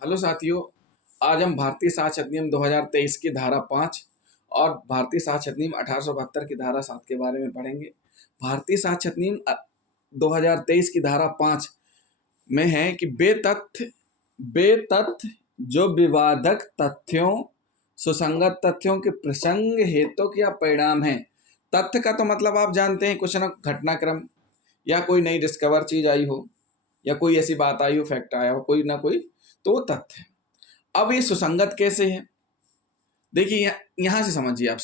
Hello साथियों। आज हम भारतीय साक्ष्य अधिनियम 2023 की धारा 5 और भारतीय साक्ष्य अधिनियम 1872 की धारा 7 के बारे में पढ़ेंगे। भारतीय साक्ष्य अधिनियम 2023 की धारा 5 में है कि वे तथ्य जो विवादक तथ्यों, सुसंगत तथ्यों के प्रसंग, हेतुक या परिणाम है। तथ्य का तो मतलब आप जानते हैं, कुछ न घटनाक्रम या कोई नई डिस्कवर चीज आई हो या कोई ऐसी बात आई हो, फैक्ट आया हो, कोई ना कोई, तो वो तथ्य है। अब ये सुसंगत कैसे है? देखिए, यहां से समझिए आप।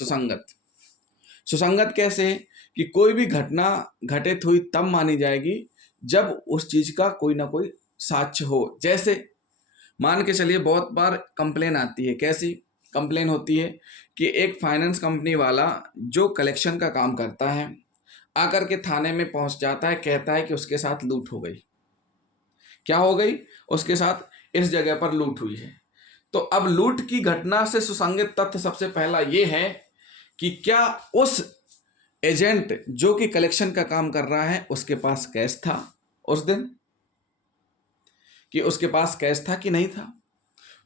सुसंगत कैसे है कि कोई भी घटना घटित हुई तब मानी जाएगी जब उस चीज का कोई ना कोई साक्ष्य हो। जैसे मान के चलिए, बहुत बार कंप्लेन आती है। कैसी कंप्लेन होती है कि एक फाइनेंस कंपनी वाला जो कलेक्शन का काम करता है आकर के थाने में पहुंच जाता है, कहता है कि उसके साथ लूट हो गई। क्या हो गई? उसके साथ इस जगह पर लूट हुई है। तो अब लूट की घटना से सुसंगत तथ्य सबसे पहला ये है कि क्या उस एजेंट जो कि कलेक्शन का काम कर रहा है उसके पास कैश था उस दिन, कि उसके पास कैश था कि नहीं था।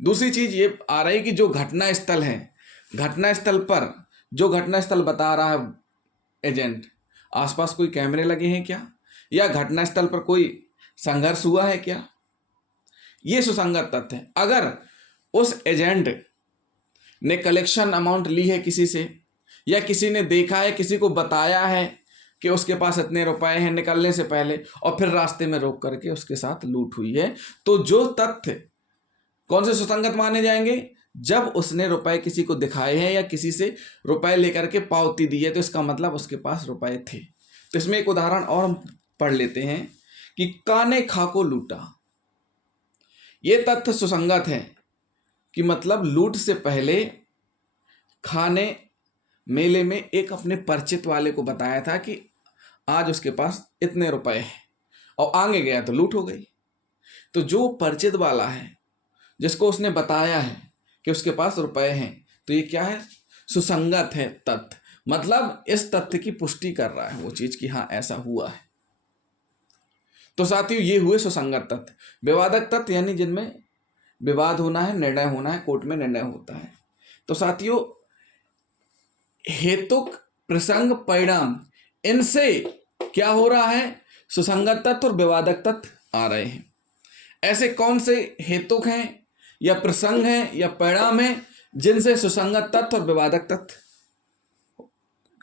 दूसरी चीज ये आ रही कि जो घटना स्थल है, घटना स्थल पर जो घटना स्थल बता रहा है एजेंट, आसपास कोई कैमरे लगे हैं क्या, या घटना स्थल पर कोई संघर्ष हुआ है क्या। ये सुसंगत तथ्य है। अगर उस एजेंट ने कलेक्शन अमाउंट ली है किसी से, या किसी ने देखा है, किसी को बताया है कि उसके पास इतने रुपए हैं निकलने से पहले, और फिर रास्ते में रोक करके उसके साथ लूट हुई है, तो जो तथ्य कौन से सुसंगत माने जाएंगे? जब उसने रुपए किसी को दिखाए हैं या किसी से रुपए लेकर के पावती दी है, तो इसका मतलब उसके पास रुपए थे। तो इसमें एक उदाहरण और हम पढ़ लेते हैं कि काने खा को लूटा। ये तथ्य सुसंगत है कि मतलब लूट से पहले खाने मेले में एक अपने परिचित वाले को बताया था कि आज उसके पास इतने रुपए हैं, और आगे गया तो लूट हो गई। तो जो परिचित वाला है, जिसको उसने बताया है कि उसके पास रुपए हैं, तो ये क्या है? सुसंगत है तथ्य। मतलब इस तथ्य की पुष्टि कर रहा है वो चीज कि हाँ ऐसा हुआ है। तो साथियों, ये हुए सुसंगत तथ्य। विवादक तथ्य यानी जिनमें विवाद होना है, निर्णय होना है, कोर्ट में निर्णय होता है। तो साथियों, हेतुक, प्रसंग, परिणाम, इनसे क्या हो रहा है? सुसंगत तथ्य और विवादक तथ्य आ रहे हैं। ऐसे कौन से हेतुक हैं या प्रसंग हैं या परिणाम हैं जिनसे सुसंगत तथ्य और विवादक तथ्य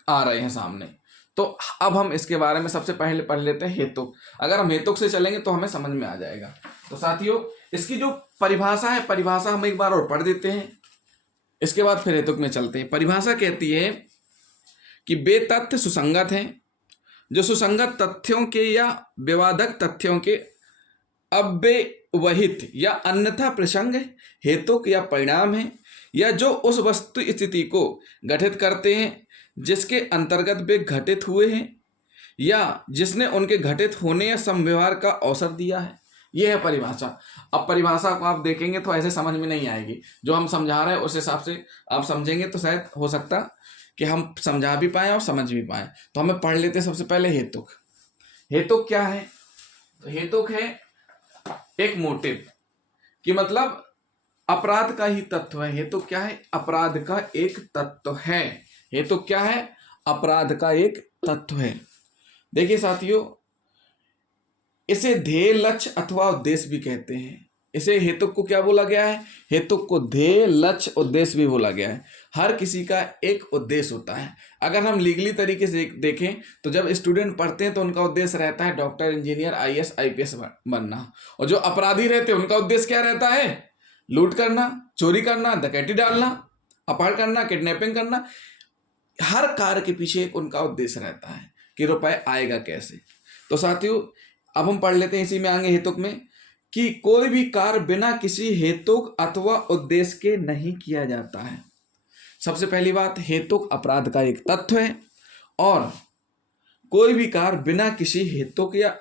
आ रहे हैं सामने? तो अब हम इसके बारे में सबसे पहले पढ़ लेते हैं हेतुक। अगर हम हेतुक से चलेंगे तो हमें समझ में आ जाएगा। तो साथियों, इसकी जो परिभाषा है, परिभाषा हम एक बार और पढ़ देते हैं, इसके बाद फिर हेतुक में चलते हैं। परिभाषा कहती है कि वे तथ्य सुसंगत हैं जो सुसंगत तथ्यों के या विवादक तथ्यों के अव्यवहित या अन्यथा प्रसंग, हेतुक या परिणाम है, या जो उस वस्तु स्थिति को गठित करते हैं जिसके अंतर्गत वे घटित हुए हैं, या जिसने उनके घटित होने या समव्यवहार का अवसर दिया है। यह है परिभाषा। अब परिभाषा को आप देखेंगे तो ऐसे समझ में नहीं आएगी। जो हम समझा रहे हैं उस हिसाब से आप समझेंगे तो शायद हो सकता कि हम समझा भी पाएं और समझ भी पाएं। तो हमें पढ़ लेते हैं सबसे पहले हेतुक। हेतुक क्या है? तो हेतुक है एक मोटिव, कि मतलब अपराध का ही तत्व है। हेतुक क्या है? अपराध का एक तत्व है। हेतुक क्या है? अपराध का एक तत्व है। देखिए साथियों, इसे ध्येय, लक्ष्य अथवा उद्देश्य भी कहते हैं। इसे हेतुक को क्या बोला गया है? हेतुक को ध्येय, लक्ष्य, उद्देश्य भी बोला गया है। हर किसी का एक उद्देश्य होता है। अगर हम लीगली तरीके से देखें तो जब स्टूडेंट पढ़ते हैं तो उनका उद्देश्य रहता है डॉक्टर, इंजीनियर, आईएएस, आईपीएस बनना। और जो अपराधी रहते हैं उनका उद्देश्य क्या रहता है? लूट करना, चोरी करना, डकैती डालना, अपहरण करना, किडनैपिंग करना। हर कार्य के पीछे एक उनका उद्देश्य रहता है कि रुपए आएगा कैसे। तो साथियों, अब हम पढ़ लेते हैं इसी में आगे हेतुक में कि कोई भी कार्य बिना किसी हेतुक अथवा उद्देश्य के नहीं किया जाता है। सबसे पहली बात, हेतुक अपराध का एक तत्व है, और कोई भी कार्य बिना किसी हेतुक या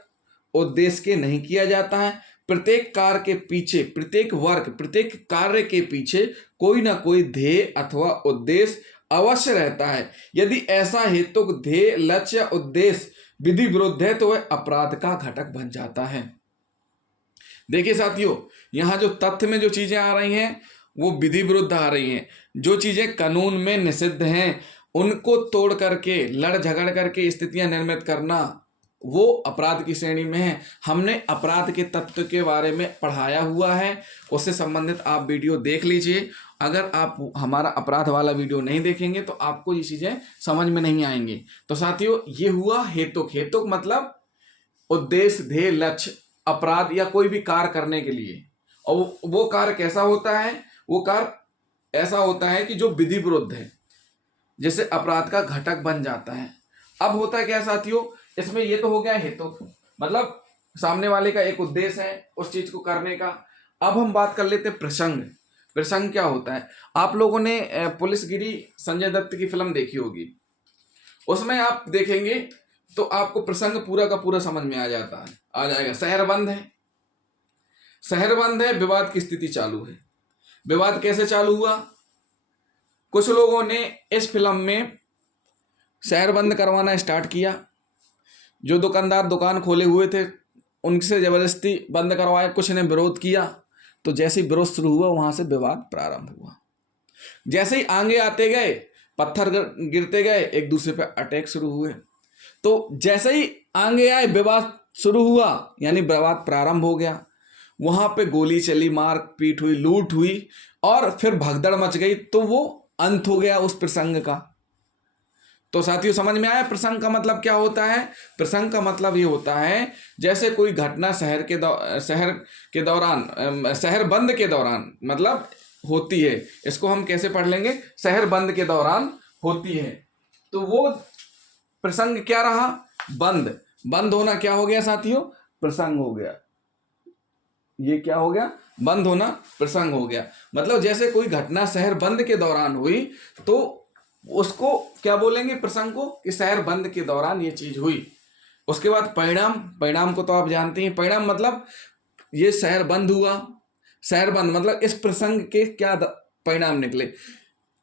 उद्देश्य के नहीं किया जाता है। प्रत्येक कार्य के पीछे, प्रत्येक वर्ग, प्रत्येक कार्य के पीछे कोई ना कोई ध्येय अथवा उद्देश्य अवश्य रहता है। यदि ऐसा हेतुक, ध्येय, लक्ष्य या उद्देश्य विधि विरुद्ध है तो वह अपराध का घटक बन जाता है। देखिए साथियों, यहाँ जो तथ्य में जो चीजें आ रही हैं वो विधि विरुद्ध आ रही हैं। जो चीजें कानून में निषिद्ध हैं उनको तोड़ करके, लड़ झगड़ करके स्थितियां निर्मित करना, वो अपराध की श्रेणी में है। हमने अपराध के तत्व के बारे में पढ़ाया हुआ है, उससे संबंधित आप वीडियो देख लीजिए। अगर आप हमारा अपराध वाला वीडियो नहीं देखेंगे तो आपको ये चीजें समझ में नहीं आएंगी। तो साथियों, ये हुआ हेतुक। हेतुक मतलब उद्देश्य, ध्येय, लक्ष्य, अपराध या कोई भी कार्य करने के लिए। और वो कार्य कैसा होता है? वो कार्य ऐसा होता है कि जो विधि विरुद्ध है, जैसे अपराध का घटक बन जाता है। अब होता है क्या साथियों, इसमें ये तो हो गया हेतुक, मतलब सामने वाले का एक उद्देश्य है उस चीज को करने का। अब हम बात कर लेते हैं प्रसंग। प्रसंग क्या होता है? आप लोगों ने पुलिसगिरी संजय दत्त की फिल्म देखी होगी, उसमें आप देखेंगे तो आपको प्रसंग पूरा का पूरा समझ में आ जाएगा। शहरबंद है, शहरबंद है, विवाद की स्थिति चालू है। विवाद कैसे चालू हुआ? कुछ लोगों ने इस फिल्म में शहर बंद करवाना स्टार्ट किया। जो दुकानदार दुकान खोले हुए थे उनसे जबरदस्ती बंद करवाए, कुछ ने विरोध किया। तो जैसे ही विरोध शुरू हुआ वहां से विवाद प्रारंभ हुआ। जैसे ही आगे आते गए, पत्थर गिरते गए, एक दूसरे पर अटैक शुरू हुए। तो जैसे ही आगे आए विवाद शुरू हुआ, यानी विवाद प्रारंभ हो गया। वहां पे गोली चली, मार पीट हुई, लूट हुई और फिर भगदड़ मच गई। तो वो अंत हो गया उस प्रसंग का। तो साथियों, समझ में आया प्रसंग का मतलब क्या होता है? प्रसंग का मतलब ये होता है जैसे कोई घटना शहर के दौरान, शहर बंद के दौरान मतलब होती है। इसको हम कैसे पढ़ लेंगे? शहर बंद के दौरान होती है। तो वो प्रसंग क्या रहा? बंद। बंद होना क्या हो गया साथियों? प्रसंग हो गया। ये क्या हो गया? बंद होना प्रसंग हो गया। मतलब जैसे कोई घटना शहर बंद के दौरान हुई तो उसको क्या बोलेंगे? प्रसंग को, कि शहर बंद के दौरान ये चीज हुई। उसके बाद परिणाम। परिणाम को तो आप जानते हैं। परिणाम मतलब ये शहर बंद हुआ, शहर बंद मतलब इस प्रसंग के क्या परिणाम निकले?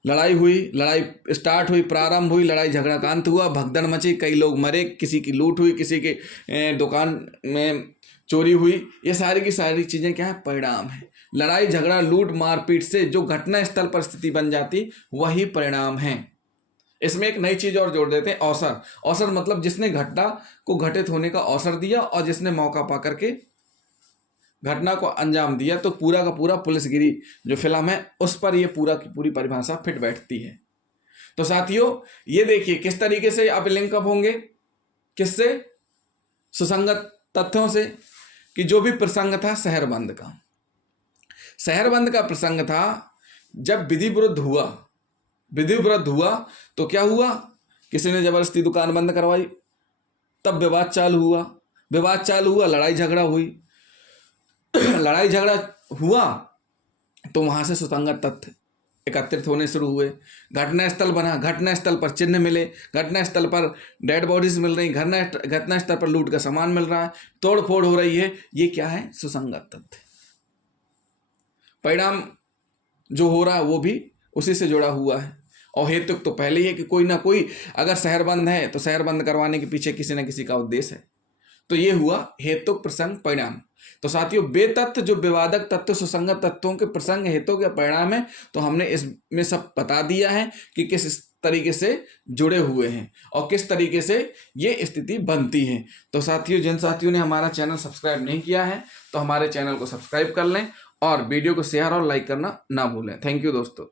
लड़ाई हुई, लड़ाई स्टार्ट हुई, प्रारंभ हुई, लड़ाई झगड़ा का अंत हुआ, भगदड़ मची, कई लोग मरे, किसी की लूट हुई, किसी के दुकान में चोरी हुई। ये सारी की सारी चीजें क्या है? परिणाम है। लड़ाई झगड़ा लूट मारपीट से जो घटना स्थल पर स्थिति बन जाती वही परिणाम है। इसमें एक नई चीज और जोड़ देते हैं, अवसर। अवसर मतलब जिसने घटना को घटित होने का अवसर दिया और जिसने मौका पा करके घटना को अंजाम दिया। तो पूरा का पूरा पुलिसगिरी जो फिल्म है उस पर ये पूरा की पूरी परिभाषा फिट बैठती है। तो साथियों, ये देखिए किस तरीके से आप लिंकअप होंगे, किससे? सुसंगत तथ्यों से। कि जो भी प्रसंग था शहर बंद का, शहर बंद का प्रसंग था, जब विधि विरुद्ध हुआ, विधि विरुद्ध हुआ तो क्या हुआ? किसी ने जबरदस्ती दुकान बंद करवाई, तब विवाद चालू हुआ। विवाद चालू हुआ, लड़ाई झगड़ा हुई। लड़ाई झगड़ा हुआ तो वहां से सुसंगत तथ्य एकत्रित होने शुरू हुए। घटना स्थल बना, घटना स्थल पर चिन्ह मिले, घटना स्थल पर डेड बॉडीज मिल रही, घटना स्थल पर लूट का सामान मिल रहा है, तोड़ फोड़ हो रही है। ये क्या है? सुसंगत तथ्य। परिणाम जो हो रहा है वो भी उसी से जुड़ा हुआ है। और हेतुक तो पहले ही है कि कोई ना कोई, अगर शहर बंद है तो शहर बंद करवाने के पीछे किसी न किसी का उद्देश्य है। तो ये हुआ हेतुक, प्रसंग, परिणाम। तो साथियों, वे तत्व जो विवादक तत्व सुसंगत तत्वों के प्रसंग, हेतु के परिणाम है, तो हमने इसमें सब बता दिया है कि किस तरीके से जुड़े हुए हैं और किस तरीके से ये स्थिति बनती है। तो साथियों, जिन साथियों ने हमारा चैनल सब्सक्राइब नहीं किया है तो हमारे चैनल को सब्सक्राइब कर लें और वीडियो को शेयर और लाइक करना ना भूलें। थैंक यू दोस्तों।